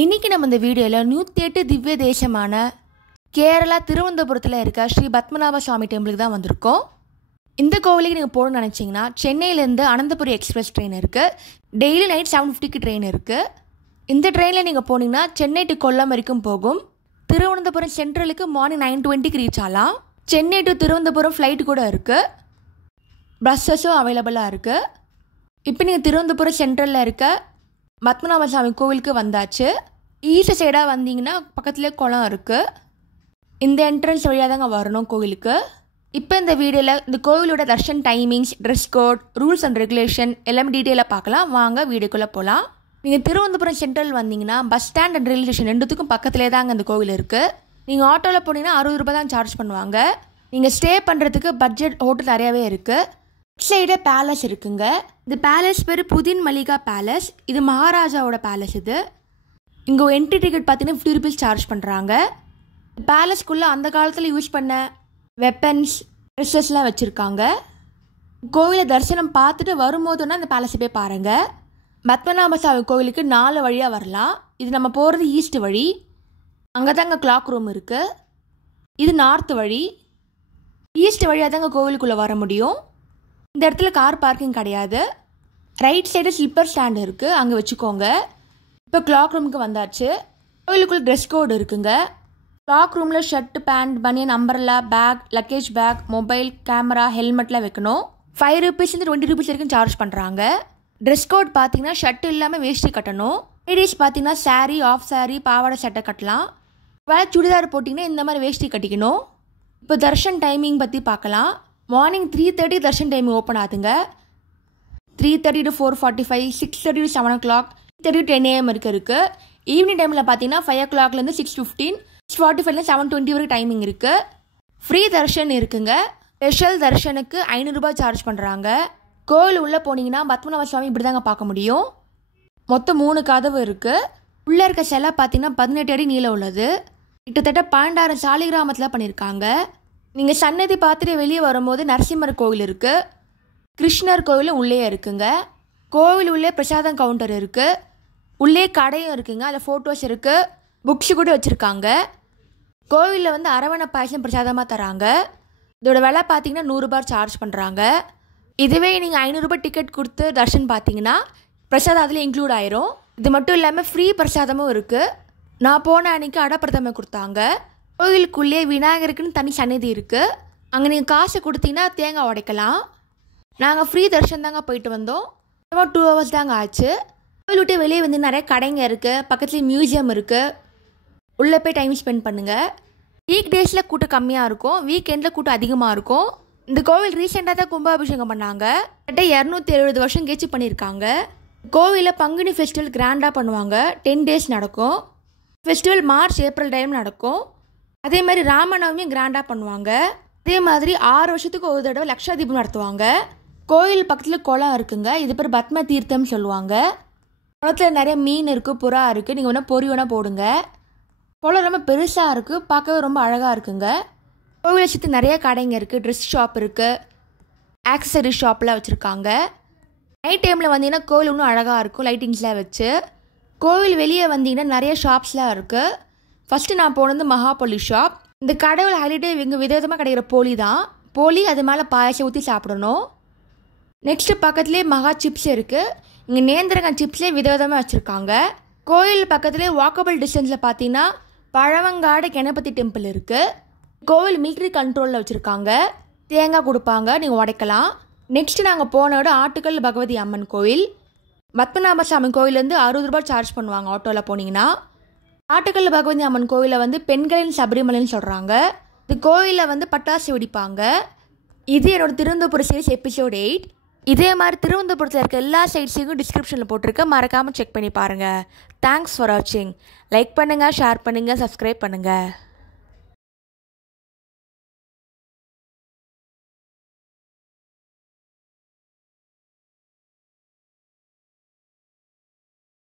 இன்றைக்கி நம்ம இந்த வீடியோவில் 108 திவ்ய தேசமான கேரளா திருவனந்தபுரத்தில் இருக்க ஸ்ரீ பத்மநாப சுவாமி டெம்பிளுக்கு தான் வந்திருக்கோம். இந்த கோவிலுக்கு நீங்கள் போகணும்னு நினச்சிங்கன்னா சென்னையிலேருந்து அனந்தபுரி எக்ஸ்பிரஸ் ட்ரெயின் இருக்குது. டெய்லி நைட் 7:50க்கு ட்ரெயின் இருக்குது. இந்த ட்ரெயினில் நீங்கள் போனீங்கன்னா சென்னை டு கொல்லம் வரைக்கும் போகும். திருவனந்தபுரம் சென்ட்ரலுக்கு மார்னிங் 9:20க்கு ரீச் ஆகலாம். சென்னை டு திருவனந்தபுரம் ஃப்ளைட் கூட இருக்குது. பஸ்ஸஸும் அவைலபிளாக இருக்குது. இப்போ நீங்கள் திருவனந்தபுரம் சென்ட்ரலில் இருக்க பத்மநாப சுவாமி கோவிலுக்கு வந்தாச்சு. ஈஸ்ட் சைடாக வந்தீங்கன்னா பக்கத்துலேயே குளம் இருக்குது. இந்த என்ட்ரன்ஸ் வழியாக தாங்க வரணும் கோவிலுக்கு. இப்போ இந்த வீடியோவில் இந்த கோவிலோட darshan timings, dress code, rules and regulation எல்லாமே டீட்டெயிலாக பார்க்கலாம். வாங்க வீடியோக்குள்ளே போகலாம். நீங்கள் திருவனந்தபுரம் சென்ட்ரல் வந்தீங்கன்னா bus stand and railway station ரெண்டுத்துக்கும் பக்கத்துலேயே தாங்க இந்த கோவில் இருக்குது. நீங்கள் ஆட்டோவில் போனீங்கன்னா 60 ரூபாய் தான் சார்ஜ் பண்ணுவாங்க. நீங்கள் ஸ்டே பண்ணுறதுக்கு பட்ஜெட் ஹோட்டல் நிறையாவே இருக்குது. சைடே பேலஸ் இருக்குங்க. இந்த பேலஸ் பேர் புதின் மல்லிகா பேலஸ். இது மகாராஜாவோட பேலஸ். இது இங்கே என்ட்ரி டிக்கெட் பார்த்தீங்கன்னா 50 ரூபீஸ் சார்ஜ் பண்ணுறாங்க. பேலஸ்க்குள்ளே அந்த காலத்தில் யூஸ் பண்ண வெப்பன்ஸ், ட்ரெஸ்ஸஸ்லாம் வச்சுருக்காங்க. கோவிலை தரிசனம் பார்த்துட்டு வரும்போதுன்னா அந்த பேலஸை போய் பாருங்கள். பத்மநாப சுவாமி கோவிலுக்கு 4 வழியாக வரலாம். இது நம்ம போகிறது ஈஸ்ட் வழி. அங்கே தாங்க கிளாக் ரூம் இருக்குது. இது நார்த் வழி. ஈஸ்ட் வழியாக தாங்க கோவிலுக்குள்ளே வர முடியும். இந்த இடத்துல கார் பார்க்கிங் கிடையாது. ரைட் சைடு ஸ்லிப்பர் ஸ்டாண்ட் இருக்குது, அங்கே வச்சுக்கோங்க. இப்போ கிளாக் ரூமுக்கு வந்தாச்சு. கோவிலுக்குள்ளே ட்ரெஸ் கோடு இருக்குங்க. கிளாக் ரூமில் ஷர்ட், பேண்ட், பனியன், umbrella, bag, luggage bag, mobile, camera, ஹெல்மெட்லாம் வைக்கணும். 5 ரூபீஸ்லேருந்து 20 ரூபீஸ் வரைக்கும் சார்ஜ் பண்ணுறாங்க. ட்ரெஸ் கோட் பார்த்தீங்கன்னா ஷர்ட் இல்லாமல் வேஷ்டி கட்டணும். லேடிஸ் பார்த்தீங்கன்னா சாரீ, ஆஃப் சாரீ, பாவாடை சட்டை கட்டலாம். வேறு சுடிதார் போட்டிங்கன்னா இந்த மாதிரி வேஷ்டி கட்டிக்கணும். இப்போ தர்ஷன் டைமிங் பற்றி பார்க்கலாம். மார்னிங் 3:30 தர்ஷன் டைமிங் ஓப்பன் ஆகுதுங்க. 3:30 to 4:45, 6:30 to 7 o'clock, 3:30 to 10 AM வரைக்கும் இருக்குது. ஈவினிங் டைமில் பார்த்தீங்கன்னா 5 o'clockலேருந்து 6:15, 6:45 7:20 வரைக்கும் டைமிங் இருக்குது. ஃப்ரீ தர்ஷன் இருக்குங்க. ஸ்பெஷல் தர்ஷனுக்கு 500 ரூபாய் சார்ஜ் பண்ணுறாங்க. கோவில் உள்ளே போனீங்கன்னா பத்மநாப சுவாமி இப்படி தாங்க பார்க்க முடியும். மொத்தம் 3 கதவு இருக்குது. உள்ளே இருக்க சிலை பார்த்தீங்கன்னா 18 அடி நீளம் உள்ளது. கிட்டத்தட்ட 12,000 சாலிகிராமத்தில் பண்ணியிருக்காங்க. நீங்கள் சன்னதி பார்த்துட்டு வெளியே வரும்போது நரசிம்மர் கோவில் இருக்குது. கிருஷ்ணர் கோவிலும் உள்ளே இருக்குங்க. கோவில் உள்ளே பிரசாதம் கவுண்டர் இருக்குது. உள்ளே கடையும் இருக்குங்க. அதில் ஃபோட்டோஸ் இருக்குது, புக்ஸ் கூட வச்சுருக்காங்க. கோவிலில் வந்து அரவணை பாயசம் பிரசாதமாக தராங்க. இதோட விலை பார்த்தீங்கன்னா 100 ரூபாய் சார்ஜ் பண்ணுறாங்க. இதுவே நீங்கள் 500 ரூபாய் டிக்கெட் கொடுத்து தர்ஷன் பார்த்தீங்கன்னா பிரசாதம் அதில் இன்க்ளூட் ஆயிரும். இது மட்டும் இல்லாமல் ஃப்ரீ பிரசாதமும் இருக்குது. நான் போன அன்றைக்கி அடப்பிரதமை கொடுத்தாங்க. கோவிலுக்குள்ளேயே விநாயகருக்குன்னு தனி சன்னதி இருக்குது. அங்கே நீங்கள் காசு கொடுத்தீங்கன்னா தேங்காய் உடைக்கலாம். நாங்கள் ஃப்ரீ தர்ஷன் தாங்க போயிட்டு வந்தோம். 2 hours தாங்க ஆச்சு. கோவில் விட்டு வெளியே வந்து நிறைய கடைங்க இருக்குது. பக்கத்துலேயே மியூசியம் இருக்குது. உள்ளே போய் டைம் ஸ்பெண்ட் பண்ணுங்கள். வீக் டேஸில் கூட்டம் கம்மியாக இருக்கும், வீக்கெண்டில் கூட்டம் அதிகமாக இருக்கும். இந்த கோவில் ரீசெண்டாக தான் கும்பாபிஷேகம் பண்ணாங்க. கிட்ட 270 வருஷம் கேச்சு பண்ணியிருக்காங்க. கோவிலில் பங்குனி ஃபெஸ்டிவல் கிராண்டாக பண்ணுவாங்க. 10 days நடக்கும். ஃபெஸ்டிவல் மார்ச், ஏப்ரல் டைம் நடக்கும். அதே மாதிரி ராமநவமியும் கிராண்டாக பண்ணுவாங்க. அதே மாதிரி 6 வருஷத்துக்கு ஒரு தடவை லக்ஷாதீபம் நடத்துவாங்க. கோயில் பக்கத்தில் குளம் இருக்குங்க. இது பேர் பத்ம தீர்த்தம்னு சொல்லுவாங்க. குளத்தில் நிறைய மீன் இருக்குது, புறா இருக்குது. நீங்கள் வேணால் பொறி வேணால் போடுங்க. குளம் ரொம்ப பெருசாக இருக்குது, பார்க்கவே ரொம்ப அழகாக இருக்குங்க. கோவிலை சுற்றி நிறைய கடைங்க இருக்குது. ட்ரெஸ் ஷாப் இருக்குது, ஆக்சசரி ஷாப்லாம் வச்சுருக்காங்க. நைட் டைமில் வந்தீங்கன்னா கோவில் இன்னும் அழகாக இருக்கும், லைட்டிங்ஸ்லாம் வச்சு. கோவில் வெளியே வந்தீங்கன்னா நிறைய ஷாப்ஸ்லாம் இருக்குது. ஃபஸ்ட்டு நான் போனது மகாபலி ஷாப். இந்த கடையோட ஹைலைட்டே இங்கே விதவிதமாக கிடைக்கிற போலி தான். போலி, அது மேலே பாயாசம் ஊற்றி சாப்பிடணும். நெக்ஸ்ட்டு பக்கத்துலேயே மகா சிப்ஸ் இருக்குது. இங்கே நேந்திரங்காய் சிப்ஸ்லேயே விதவிதமாக வச்சுருக்காங்க. கோயில் பக்கத்துலேயே வாக்கபிள் டிஸ்டன்ஸில் பார்த்தீங்கன்னா பழவங்காடு கணபதி டெம்பிள் இருக்குது. கோவில் மிலிட்ரி கண்ட்ரோலில் வச்சுருக்காங்க. தேங்காய் கொடுப்பாங்க, நீங்கள் உடைக்கலாம். நெக்ஸ்ட்டு நாங்கள் போன விட ஆட்டுக்கல் பகவதி அம்மன் கோவில். பத்மநாப சுவாமி கோவிலேருந்து 60 ரூபாய் சார்ஜ் பண்ணுவாங்க ஆட்டோவில் போனீங்கன்னா. ஆட்டுக்கல் பகவதி அம்மன் கோவிலில் வந்து பெண்களின் சபரிமலைன்னு சொல்கிறாங்க. இந்த கோவிலில் வந்து பட்டாசு வெடிப்பாங்க. இது என்னோடய திருவனந்தபுரம் சீரிஸ் எபிசோட் 8. இதே மாதிரி திருவனந்தபுரத்தில் இருக்க எல்லா சைட்ஸையும் டிஸ்கிரிப்ஷனில் போட்டிருக்க, மறக்காமல் செக் பண்ணி பாருங்கள். தேங்க்ஸ் ஃபார் வாட்சிங். லைக் பண்ணுங்கள், ஷேர் பண்ணுங்கள், சப்ஸ்கிரைப் பண்ணுங்கள்.